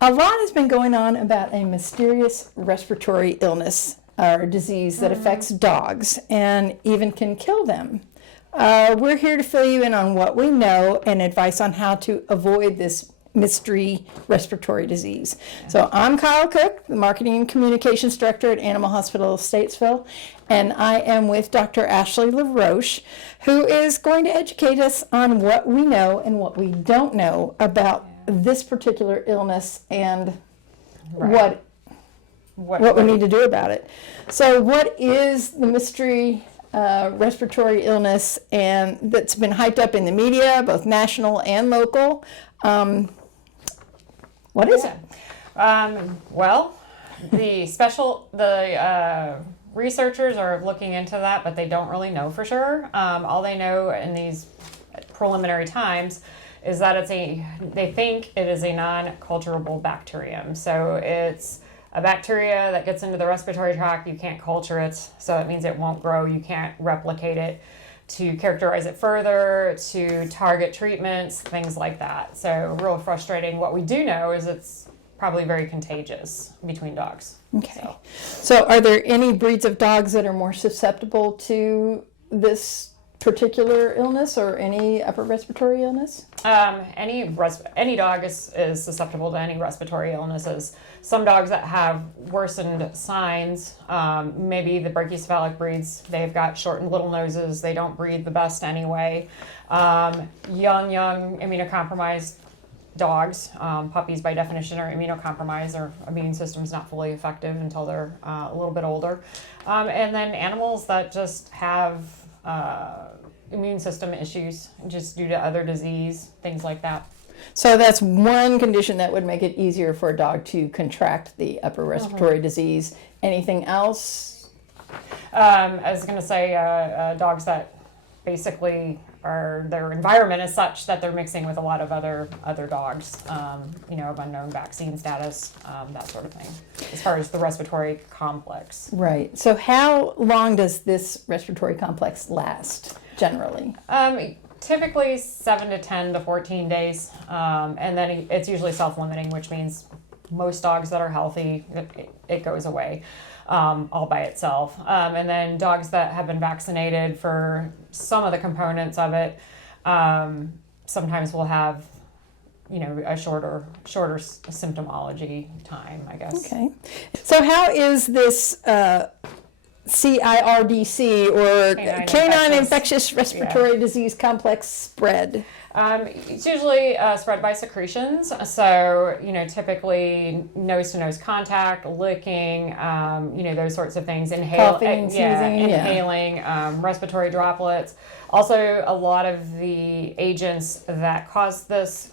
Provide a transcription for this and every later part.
A lot has been going on about a mysterious respiratory illness or disease that affects dogs and even can kill them. We're here to fill you in on what we know and advice on how to avoid this mystery respiratory disease. So I'm Kyle Cook, the Marketing and Communications Director at Animal Hospital of Statesville, and I am with Dr. Ashley LaRoche, who is going to educate us on what we know and what we don't know about this particular illness and what we need to do about it. So what is the mystery respiratory illness and that's been hyped up in the media, both national and local? What is it? Well, the researchers are looking into that, but they don't really know for sure. All they know in these preliminary times is that they think it is a non-culturable bacterium. So it's a bacteria that gets into the respiratory tract. You can't culture it, so that means it won't grow. You can't replicate it to characterize it further, to target treatments, things like that. So real frustrating. What we do know is it's probably very contagious between dogs. Okay. So are there any breeds of dogs that are more susceptible to this particular illness or any upper respiratory illness? Any dog is susceptible to any respiratory illnesses. Some dogs that have worsened signs, maybe the brachycephalic breeds, they've got shortened little noses, they don't breathe the best anyway. Young immunocompromised dogs, puppies by definition are immunocompromised, their immune system's not fully effective until they're a little bit older. And then animals that just have immune system issues just due to other disease, things like that. So that's one condition that would make it easier for a dog to contract the upper respiratory disease. Anything else? I was going to say dogs that basically their environment is such that they're mixing with a lot of other dogs, of unknown vaccine status, that sort of thing, as far as the respiratory complex. Right. So how long does this respiratory complex last, generally? Typically 7 to 10 to 14 days, and then it's usually self-limiting, which means most dogs that are healthy, it goes away all by itself. And then dogs that have been vaccinated for some of the components of it, sometimes will have, a shorter symptomology time, I guess. Okay. So how is this CIRDC or Canine Infectious Respiratory Disease Complex spread? It's usually spread by secretions. So, typically nose-to-nose contact, licking, those sorts of things. Inhaling, respiratory droplets. Also, a lot of the agents that cause this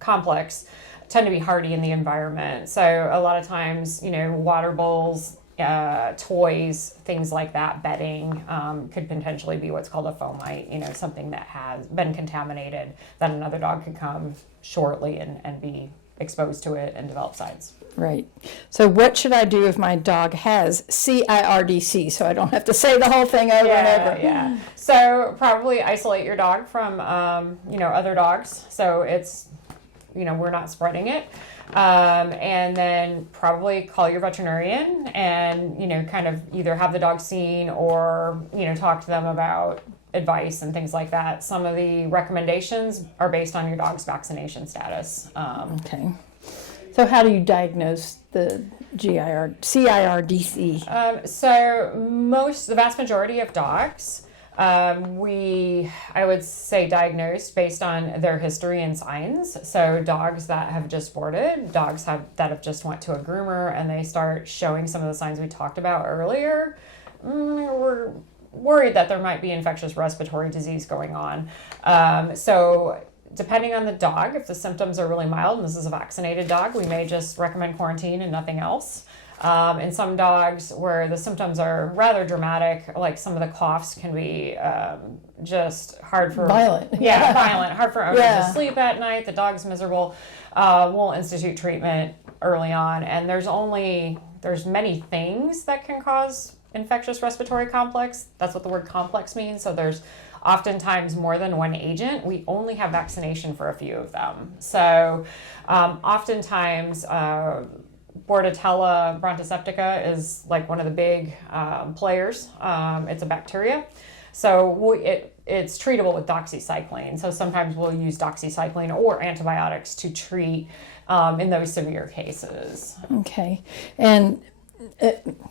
complex tend to be hardy in the environment. So a lot of times, water bowls, toys, things like that, bedding, could potentially be what's called a fomite, something that has been contaminated that another dog could come shortly and be exposed to it and develop SIDS. Right. So what should I do if my dog has CIRDC, so I don't have to say the whole thing over and over? Yeah. So probably isolate your dog from, other dogs. So it's, we're not spreading it. And then probably call your veterinarian and, kind of either have the dog seen or, talk to them about advice and things like that. Some of the recommendations are based on your dog's vaccination status. Okay. So how do you diagnose the CIRDC? The vast majority of dogs, I would say diagnosed based on their history and signs. So dogs that have just boarded, dogs that have just went to a groomer and they start showing some of the signs we talked about earlier, we're worried that there might be infectious respiratory disease going on. So depending on the dog, if the symptoms are really mild, and this is a vaccinated dog, we may just recommend quarantine and nothing else. In some dogs where the symptoms are rather dramatic, like some of the coughs can be just hard for... Violent. Violent. Hard for owners to sleep at night. The dog's miserable. We'll institute treatment early on. And there's many things that can cause infectious respiratory complex. That's what the word complex means. So there's oftentimes more than one agent, we only have vaccination for a few of them. So oftentimes Bordetella bronchoseptica is like one of the big players. It's a bacteria. So it's treatable with doxycycline. So sometimes we'll use doxycycline or antibiotics to treat in those severe cases. Okay. And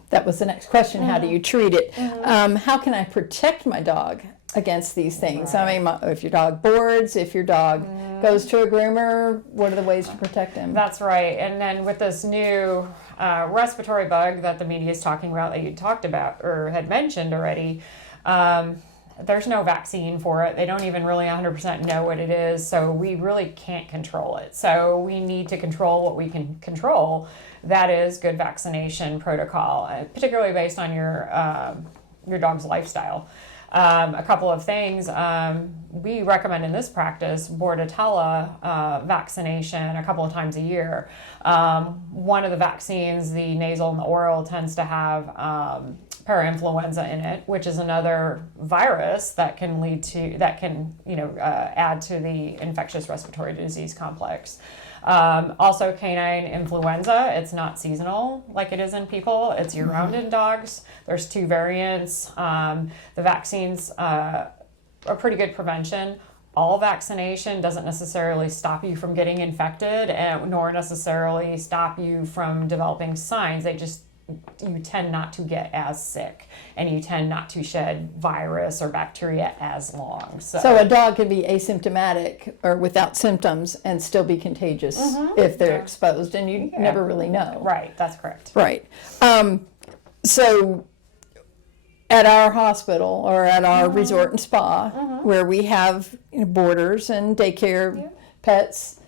that was the next question. How do you treat it? How can I protect my dog against these things? Right. I mean, if your dog boards, if your dog goes to a groomer, what are the ways to protect him? That's right. And then with this new respiratory bug that the media is talking about, that you talked about or had mentioned already, there's no vaccine for it. They don't even really 100% know what it is, so we really can't control it. So we need to control what we can control. That is good vaccination protocol, particularly based on your dog's lifestyle. A couple of things. We recommend in this practice Bordetella vaccination a couple of times a year. One of the vaccines, the nasal and the oral, tends to have parainfluenza in it, which is another virus that can add to the infectious respiratory disease complex. Also canine influenza, it's not seasonal like it is in people, it's year-round in dogs. There's 2 variants. The vaccines are pretty good prevention. All vaccination doesn't necessarily stop you from getting infected, nor necessarily stop you from developing signs. You tend not to get as sick, and you tend not to shed virus or bacteria as long. So a dog can be asymptomatic or without symptoms and still be contagious if they're exposed, and you never really know. Right, that's correct. Right. So at our hospital or at our resort and spa, where we have boarders and daycare pets,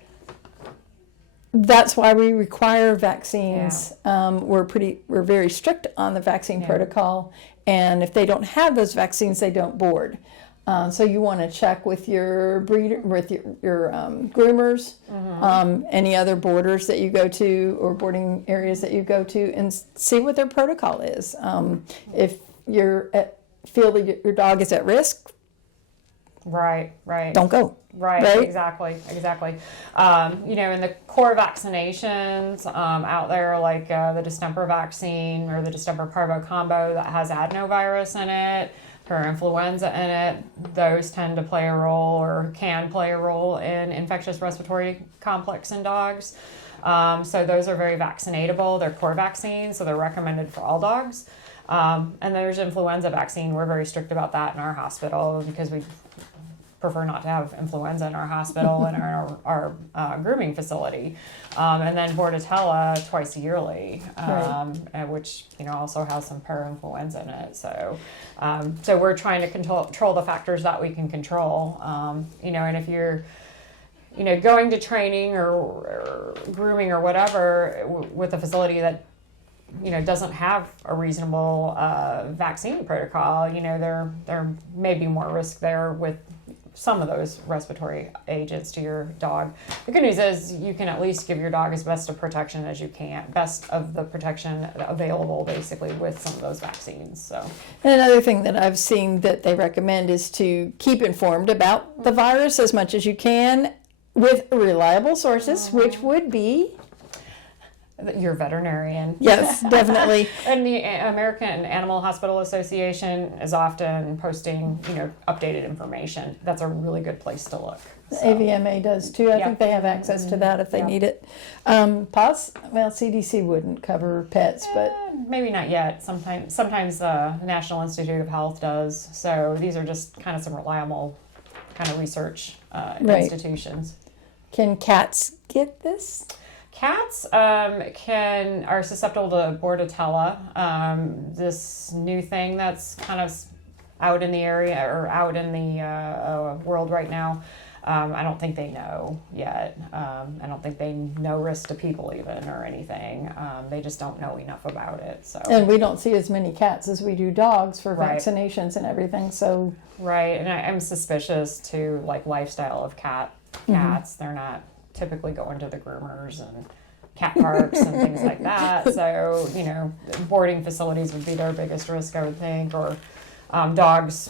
that's why we require vaccines. We're very strict on the vaccine protocol, and if they don't have those vaccines, they don't board. So you want to check with your breeder, with your groomers, any other boarders that you go to or boarding areas that you go to, and see what their protocol is. If you feel that your dog is at risk, right, don't go. Right, exactly. In the core vaccinations out there, like the distemper vaccine or the distemper parvo combo that has adenovirus in it, parainfluenza in it, those tend to play a role or can play a role in infectious respiratory complex in dogs. So those are very vaccinatable. They're core vaccines, so they're recommended for all dogs. And there's influenza vaccine. We're very strict about that in our hospital because we prefer not to have influenza in our hospital and our grooming facility. And then Bordetella twice yearly, which also has some parainfluenza in it. So we're trying to control the factors that we can control. And if you're going to training or grooming or whatever with a facility that doesn't have a reasonable vaccine protocol, there may be more risk there with some of those respiratory agents to your dog. The good news is you can at least give your dog as best of protection as you can, best of the protection available basically with some of those vaccines. So another thing that I've seen that they recommend is to keep informed about the virus as much as you can with reliable sources, which would be your veterinarian. Yes, definitely. And the American Animal Hospital Association is often posting, updated information. That's a really good place to look. So. AVMA does too. I think they have access to that if they need it. CDC wouldn't cover pets, but maybe not yet. Sometimes the National Institute of Health does. So these are just kind of some reliable kind of research institutions. Can cats get this? Cats are susceptible to Bordetella, this new thing that's kind of out in the area or out in the world right now. I don't think they know yet. I don't think they know risk to people even or anything. They just don't know enough about it. So. And we don't see as many cats as we do dogs for vaccinations and everything. So right, and I'm suspicious to lifestyle of cats. They're not typically going to the groomers and cat parks and things like that. So, boarding facilities would be their biggest risk, I would think, or dogs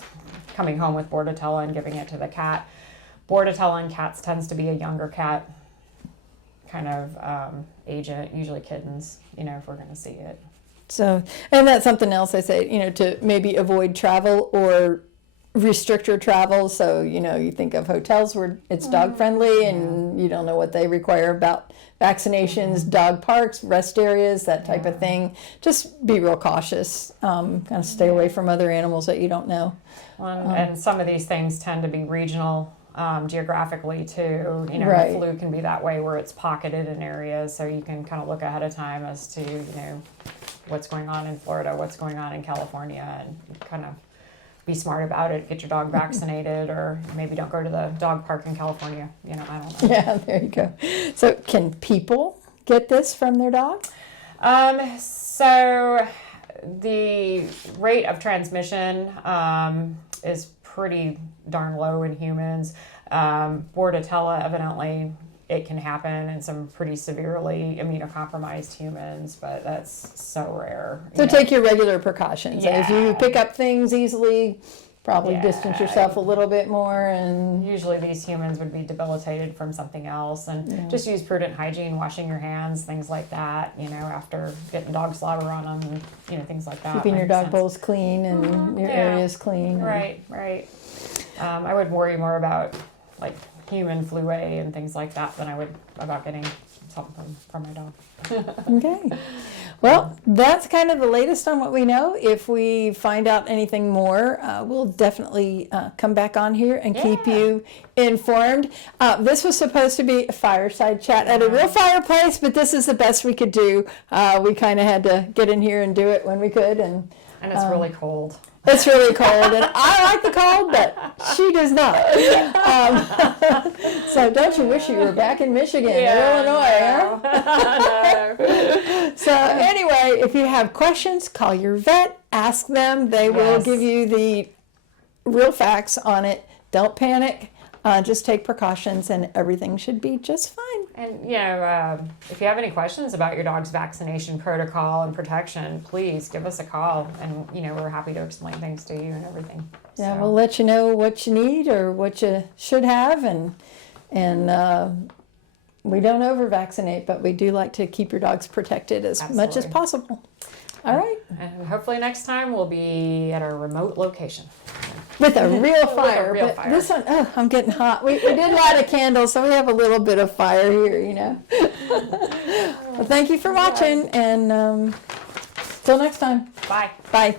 coming home with Bordetella and giving it to the cat. Bordetella in cats tends to be a younger cat kind of agent, usually kittens, if we're going to see it. So, and that's something else I say, to maybe avoid travel or restrict your travel. So, you think of hotels where it's dog friendly and you don't know what they require about vaccinations, dog parks, rest areas, that type of thing. Just be real cautious. Kind of stay away from other animals that you don't know. And some of these things tend to be regional. Geographically too, Right. The flu can be that way where it's pocketed in areas, so you can kind of look ahead of time as to what's going on in Florida, what's going on in California, and kind of be smart about it. Get your dog vaccinated, or maybe don't go to the dog park in California. I don't know. Yeah, there you go. So can people get this from their dog? So the rate of transmission is pretty darn low in humans. Bordetella, evidently, it can happen in some pretty severely immunocompromised humans, but that's so rare. So take your regular precautions. Yeah. If you pick up things easily, probably distance yourself a little bit more. And usually these humans would be debilitated from something else, and just use prudent hygiene, washing your hands, things like that, after getting dog slobber on them, and, things like that. keeping your Makes dog sense. bowls clean and your areas clean. Right. I would worry more about like human flu A and things like that than I would about getting something from my dog. Okay. Well, that's kind of the latest on what we know. If we find out anything more, we'll definitely come back on here and keep you informed. This was supposed to be a fireside chat at a real fireplace, but this is the best we could do. We kind of had to get in here and do it when we could. And it's really cold. It's really cold, and I like the cold, but she does not. So don't you wish you were back in Michigan or Illinois? Huh? So anyway, if you have questions, call your vet, ask them. They will give you the real facts on it. Don't panic. Just take precautions, and everything should be just fine. And, if you have any questions about your dog's vaccination protocol and protection, please give us a call. And, we're happy to explain things to you and everything. Yeah, So. we'll let you know what you need or what you should have. And we don't over-vaccinate, but we do like to keep your dogs protected as much as possible. All right. And hopefully next time we'll be at a remote location. With a real fire. real But fire. this one, I'm getting hot. We did light a candle, so we have a little bit of fire here, Well, thank you for watching, and till next time. Bye. Bye.